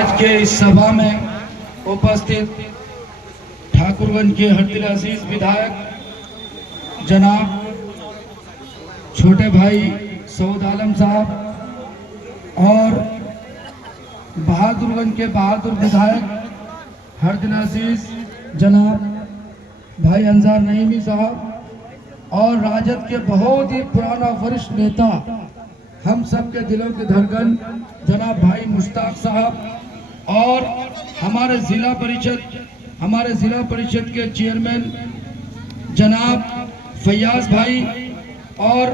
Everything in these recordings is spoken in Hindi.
आज के इस सभा में उपस्थित ठाकुरगंज के हरदिल अजीज विधायक जनाब छोटे भाई सऊद आलम साहब और बहादुरगंज के बहादुर विधायक हरदिल अजीज जनाब भाई अंजार नईमी साहब और राजद के बहुत ही पुराना वरिष्ठ नेता, हम सब के दिलों के धड़कन जनाब भाई मुश्ताक साहब और हमारे जिला परिषद के चेयरमैन जनाब फैयाज भाई और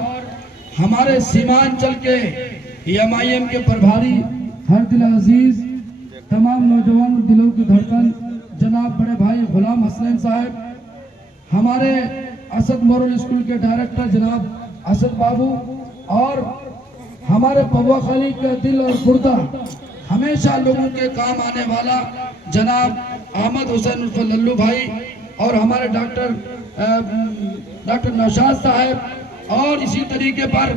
हमारे सीमांचल के MIM के प्रभारी हरदिल अजीज, तमाम नौजवान दिलों की धड़कन जनाब बड़े भाई गुलाम हसनैन साहब, हमारे असद मोरल स्कूल के डायरेक्टर जनाब असद बाबू और हमारे पवा खाली का दिल और गुर्दा हमेशा लोगों के काम आने वाला जनाब अहमद हुसैन उर्फ लल्लू भाई और हमारे डॉक्टर नौशाद साहब और इसी तरीके पर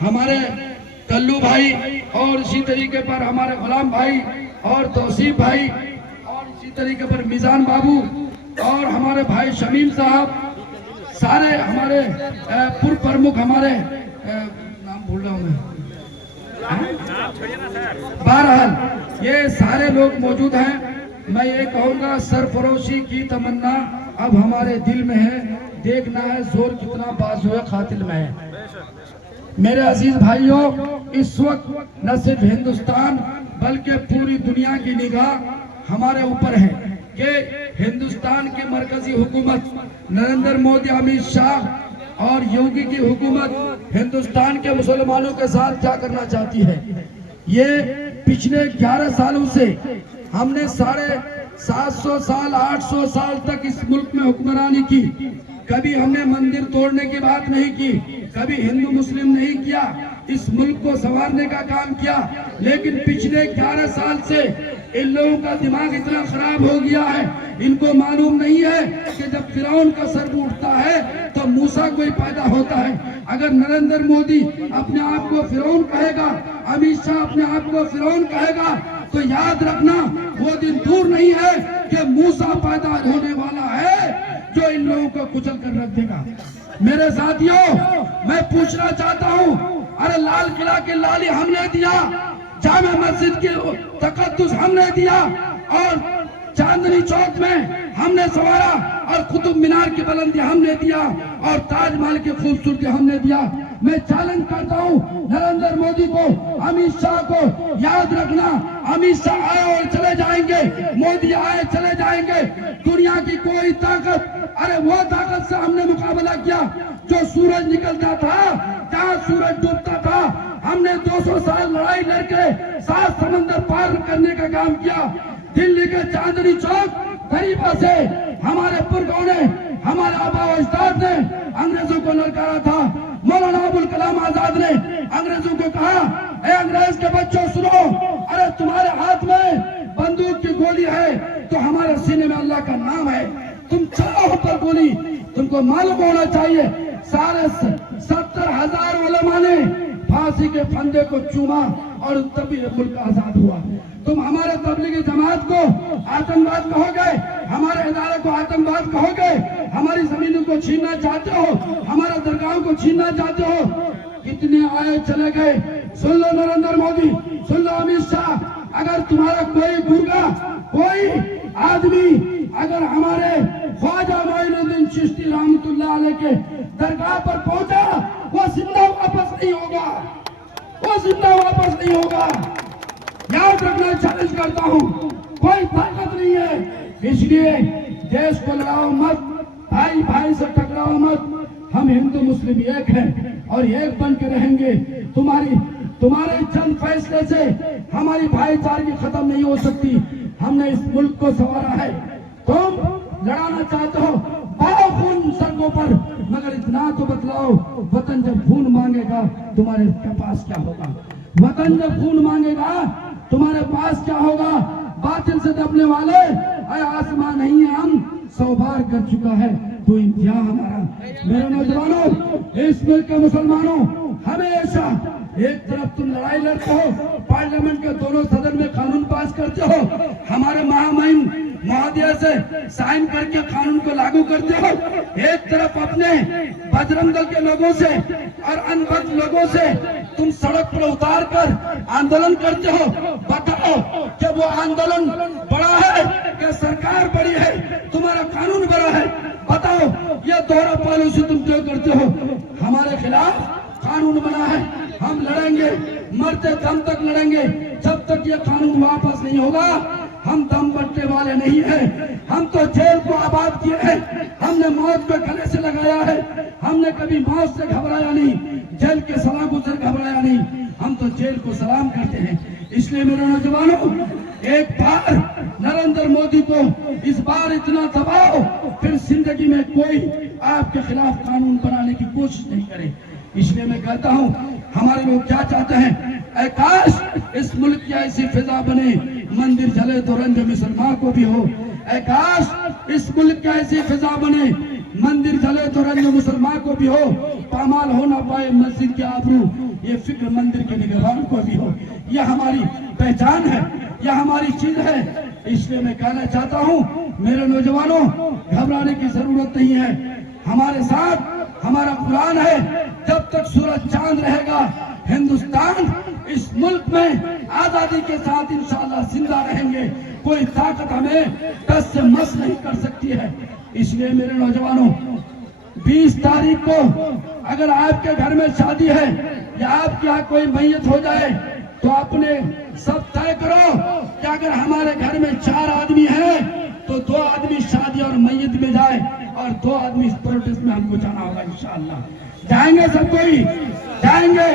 हमारे कल्लू भाई और इसी तरीके पर हमारे गुलाम भाई और तौसीफ भाई और इसी तरीके पर मिजान बाबू और हमारे भाई शमीम साहब, सारे हमारे पूर्व प्रमुख हमारे नाम भूल रहा हूँ मैं, बहरहाल ये सारे लोग मौजूद हैं। मैं ये कहूँगा सरफरोशी की तमन्ना अब हमारे दिल में है, देखना है जोर कितना बाजुए कातिल में है। मेरे अजीज भाइयों, इस वक्त न सिर्फ हिंदुस्तान बल्कि पूरी दुनिया की निगाह हमारे ऊपर है कि हिंदुस्तान की मरकजी हुकूमत नरेंद्र मोदी, अमित शाह और योगी की हुकूमत हिंदुस्तान के मुसलमानों के साथ क्या करना चाहती है। ये पिछले 11 सालों से हमने 750 साल 800 साल तक इस मुल्क में हुक्मरानी की। कभी हमने मंदिर तोड़ने की बात नहीं की, कभी हिंदू मुस्लिम नहीं किया, इस मुल्क को संवारने का काम किया। लेकिन पिछले 11 साल से इन लोगों का दिमाग इतना खराब हो गया है, इनको मालूम नहीं है कि जब फिरौन का सर उठता है तो मूसा कोई पैदा होता है। अगर नरेंद्र मोदी अपने आप को फिरौन कहेगा, अमित शाह अपने आप को फिरौन कहेगा, तो याद रखना वो दिन दूर नहीं है कि मूसा पैदा होने वाला है जो इन लोगों को कुचल कर रख देगा। मेरे साथियों, मैं पूछना चाहता हूँ, अरे लाल किला के लाली हमने दिया, जामा मस्जिद के तकद्दुस हमने दिया और चांदनी चौक में हमने सवारा और कुतुब मीनार की बुलंदी हमने दिया और ताजमहल की खूबसूरती हमने दिया। मैं चैलेंज करता हूँ नरेंद्र मोदी को, अमित शाह को, याद रखना अमित शाह आए और चले जाएंगे, मोदी आए चले जाएंगे। दुनिया की कोई ताकत, अरे वो ताकत से हमने मुकाबला किया जो सूरज निकलता था, जहाँ सूरज डूबता था, हमने 200 साल लड़ाई लड़के 7 समंदर पार करने का काम किया। दिल्ली के चांदनी चौक गरीबों से हमारे पुरखों ने, हमारे आबा अजदाद ने अंग्रेजों को ललकारा था। मौलाना अबुल कलाम आजाद ने अंग्रेजों को कहा, ए अंग्रेज के बच्चों सुनो, अरे तुम्हारे हाथ में बंदूक की गोली है तो हमारे सीने में अल्लाह का नाम है, तुम चलाओ पर गोली। तुमको मालूम होना चाहिए सारे 70,000 उलमा ने फांसी के फंदे को चूमा और तभी मुल्क आजाद हुआ। तुम हमारे तबलीगी जमात को आतंकवाद कहोगे, हमारे इदारे को आतंकवाद कहोगे, हमारी जमीनों को छीनना चाहते हो, हमारे दरगाहों को छीनना चाहते हो। कितने आए चले गए। सुन लो नरेंद्र मोदी, सुन लो अमित शाह, अगर तुम्हारा कोई गुर्गा, कोई आदमी अगर हमारे ख्वाजा मोइनुद्दीन चिश्ती रहमतुल्लाह अलैह के दरगाह पर पहुंचा, वो जिंदा वापस नहीं होगा, वो जिंदा वापस नहीं होगा। याद रखना, चैलेंज करता हूँ, कोई ताकत नहीं है। इसलिए देश को लड़ाओ मत, भाई भाई से टकराओ मत। हम हिंदू मुस्लिम एक हैं और एक बन के रहेंगे। तुम्हारे चंद फैसले से हमारी भाईचारगी खत्म नहीं हो सकती। हमने इस मुल्क को संवारा है। तुम लड़ाना चाहते हो, आओ खून सड़कों पर, मगर इतना तो बतलाओ, वतन जब खून मांगेगा तुम्हारे पास क्या होगा? वतन जब खून मांगेगा तुम्हारे पास क्या होगा? बातिल से दबने वाले, अरे आसमान नहीं है, हम 100 बार कर चुका है तो इम्तिहान हमारा। मेरे नौजवानों, इस मुल्क के मुसलमानों, हमेशा एक तरफ तुम लड़ाई लड़ते हो, पार्लियामेंट के दोनों सदन में कानून पास करते हो, हमारे महामहिम महोदय से साइन करके कानून को लागू करते हो। एक तरफ अपने बजरंग दल के लोगों से और अनबद्ध लोगों से तुम सड़क पर उतार कर आंदोलन करते हो। बताओ कि वो आंदोलन बड़ा है कि सरकार बड़ी है, तुम्हारा कानून बड़ा है? बताओ, ये दोहरा पॉलिसी तुम क्यों करते हो? हमारे खिलाफ कानून बना है, हम लड़ेंगे, मरते दम तक लड़ेंगे। जब तक ये कानून वापस नहीं होगा हम दम बटने वाले नहीं हैं। हम तो जेल को आबाद किए हैं, हमने मौत को गले से लगाया है, हमने कभी मौत से घबराया नहीं, जेल के सलाखों से घबराया नहीं, हम तो जेल को सलाम करते हैं। इसलिए मेरे नौजवानों, एक बार नरेंद्र मोदी को इस बार इतना दबाओ, फिर जिंदगी में कोई आपके खिलाफ कानून बनाने की कोशिश नहीं करे। इसलिए मैं कहता हूं, हमारे लोग क्या चाहते हैं? काश इस मुल्क की ऐसी फिजा बने, मंदिर जले तो रंज मुसलमान को भी हो। काश इस मुल्क की ऐसी फिजा बने, मंदिर जले तो रंज मुसलमान को भी हो। पामाल हो ना पाए मस्जिद के आबरू, ये फिक्र मंदिर के निगरान को भी हो। यह हमारी पहचान है, यह हमारी चीज है। इसलिए मैं कहना चाहता हूं, मेरे नौजवानों, घबराने की जरूरत नहीं है। हमारे साथ हमारा कुरान है, जब तक सूरज चांद रहेगा हिंदुस्तान इस मुल्क में आजादी के साथ इंशाअल्लाह जिंदा रहेंगे। कोई ताकत हमें टस से मस नहीं कर सकती है। इसलिए मेरे नौजवानों, 20 तारीख को अगर आपके घर में शादी है या आपके यहाँ कोई मैयत हो जाए तो अपने सब तय करो कि अगर हमारे घर में 4 आदमी हैं तो 2 आदमी शादी और मैयत में जाए और 2 आदमी इस प्रोटेस्ट में हमको जाना होगा। इंशाअल्लाह जाएंगे, सब कोई जाएंगे,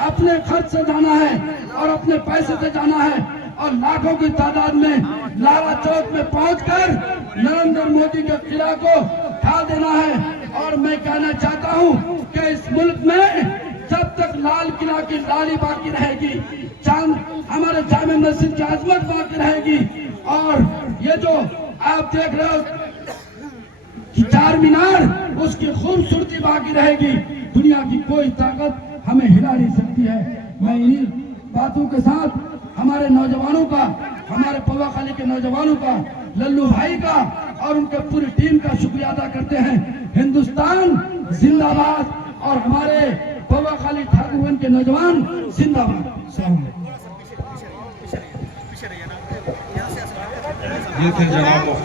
अपने खर्च से जाना है और अपने पैसे से जाना है और लाखों की तादाद में लाला चौक में पहुंचकर नरेंद्र मोदी के किला को ढा देना है। और मैं कहना चाहता हूं कि इस मुल्क में जब तक लाल किला की लाली बाकी रहेगी, चांद हमारे जामे मस्जिद की अजमत बाकी रहेगी, और ये जो आप देख रहे हो कि 4 मीनार, उसकी खूबसूरती बाकी रहेगी। दुनिया की कोई ताकत हमें हिला नहीं सकती है। मैं इन्हीं बातों के साथ हमारे नौजवानों का, हमारे पवा खाली के नौजवानों का, लल्लू भाई का और उनके पूरी टीम का शुक्रिया अदा करते हैं। हिंदुस्तान जिंदाबाद और हमारे पवा खाली ठाकुरगंज के नौजवान जिंदाबाद। ये थे जनाब